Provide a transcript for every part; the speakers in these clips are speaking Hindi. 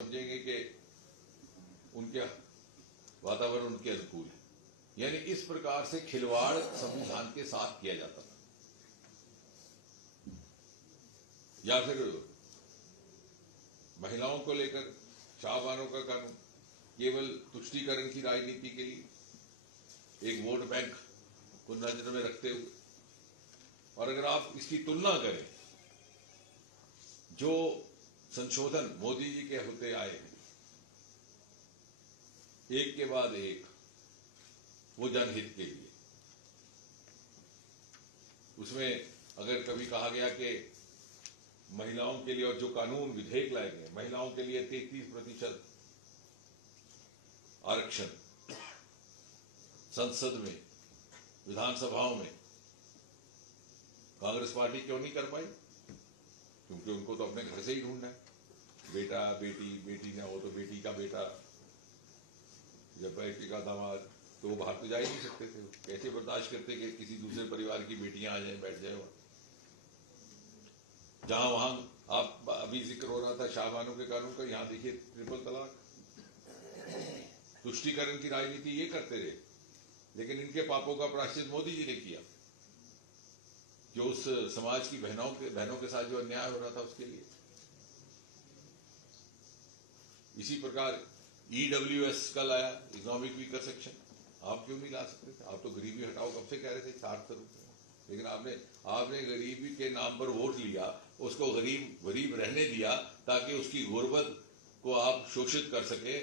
समझेंगे कि उनके वातावरण उनके अनुकूल है। यानी इस प्रकार से खिलवाड़ संविधान के साथ किया जाता था। या फिर महिलाओं को लेकर शाहबानों का कानून केवल तुष्टीकरण की राजनीति के लिए, एक वोट बैंक को नजर में रखते हुए। और अगर आप इसकी तुलना करें जो संशोधन मोदी जी के होते आए हैं, एक के बाद एक, वो जनहित के लिए। उसमें अगर कभी कहा गया कि महिलाओं के लिए, और जो कानून विधेयक लाए गए महिलाओं के लिए 33% आरक्षण संसद में, विधानसभाओं में, कांग्रेस पार्टी क्यों नहीं कर पाई? क्योंकि उनको तो अपने घर से ही ढूंढना है। बेटा बेटी, बेटी ना हो तो बेटी का बेटा, जब बेटी का दामाद, तो वो बाहर तो जा ही नहीं सकते थे। कैसे बर्दाश्त करते कि किसी दूसरे परिवार की बेटियां आ जाए, बैठ जाए वहां। जहां वहां आप अभी जिक्र हो रहा था शाहबानों के कानून का, यहां देखिए ट्रिपल तलाक। तुष्टीकरण की राजनीति ये करते रहे, लेकिन इनके पापों का प्रायश्चित मोदी जी ने किया, जो उस समाज की बहनों के साथ जो अन्याय हो रहा था उसके लिए। इसी प्रकार EWS का लाया, इकोनॉमिक वीकर सेक्शन। आप क्यों नहीं ला सकते थे? आप तो गरीबी हटाओ कब से कह रहे थे, 60 करोड़। लेकिन आपने गरीबी के नाम पर वोट लिया, उसको गरीब रहने दिया ताकि उसकी गुर्बत को आप शोषित कर सके।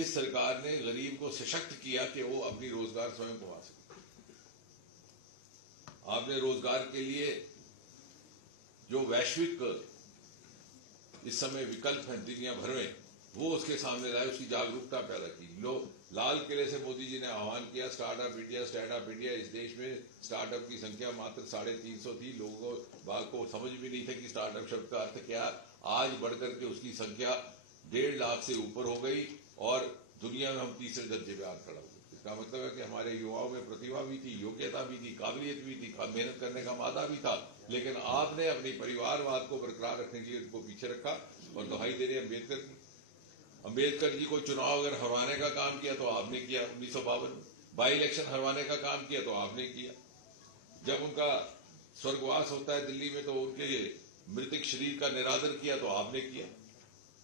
इस सरकार ने गरीब को सशक्त किया कि वो अपनी रोजगार स्वयं कमा सके। आपने रोजगार के लिए जो वैश्विक इस समय विकल्प है दुनिया भर में, वो उसके सामने लाए, उसकी जागरूकता पैदा की। लाल किले से मोदी जी ने आह्वान किया, स्टार्टअप इंडिया, स्टैंडअप इंडिया। इस देश में स्टार्टअप की संख्या मात्र 350 थी। लोगों को समझ भी नहीं था कि स्टार्टअप शब्द का अर्थ क्या। आज बढ़कर के उसकी संख्या 1.5 लाख से ऊपर हो गई और दुनिया में हम तीसरे दर्जे पे आ खड़ा हुए। इसका मतलब है कि हमारे युवाओं में प्रतिभा भी थी, योग्यता भी थी, काबिलियत भी थी, मेहनत करने का मादा भी था। लेकिन आपने अपनी परिवारवाद को बरकरार रखने के लिए उनको पीछे रखा और दुहाई दे रहे अम्बेडकर की। अम्बेडकर जी को चुनाव अगर हरवाने का काम किया तो आपने किया। 1952 में बाई इलेक्शन हरवाने का काम किया तो आपने किया। जब उनका स्वर्गवास होता है दिल्ली में, तो उनके मृतक शरीर का निरादर किया तो आपने किया,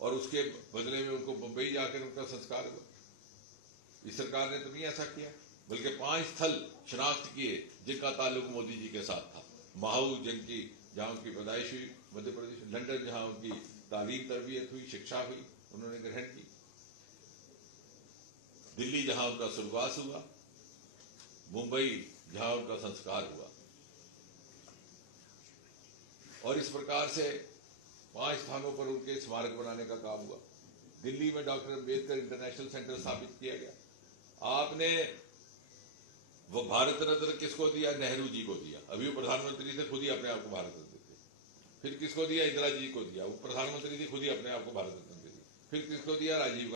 और उसके बदले में उनको मुंबई जाकर उनका संस्कार हुआ। इस सरकार ने तो नहीं ऐसा किया, बल्कि 5 स्थल शनाख्त किए जिनका ताल्लुक मोदी जी के साथ था। महाऊ जहां उनकी पैदाइश हुई मध्य प्रदेश, लंदन जहां उनकी तालीम तरबियत हुई, शिक्षा हुई, उन्होंने ग्रहण की, दिल्ली जहां उनका स्वर्गवास हुआ, मुंबई जहां उनका संस्कार हुआ। और इस प्रकार से 5 स्थानों पर उनके स्मारक बनाने का काम हुआ। दिल्ली में डॉक्टर अम्बेडकर इंटरनेशनल सेंटर स्थापित किया गया। आपने वो भारत रत्न किसको दिया? नेहरू जी को दिया। अभी वो प्रधानमंत्री थे, खुद ही अपने आप को भारत रत्न देते। फिर किसको दिया? इंदिरा जी को दिया। वो प्रधानमंत्री थी, खुद ही अपने आप को भारत रत्न देते। फिर किसको दिया? राजीव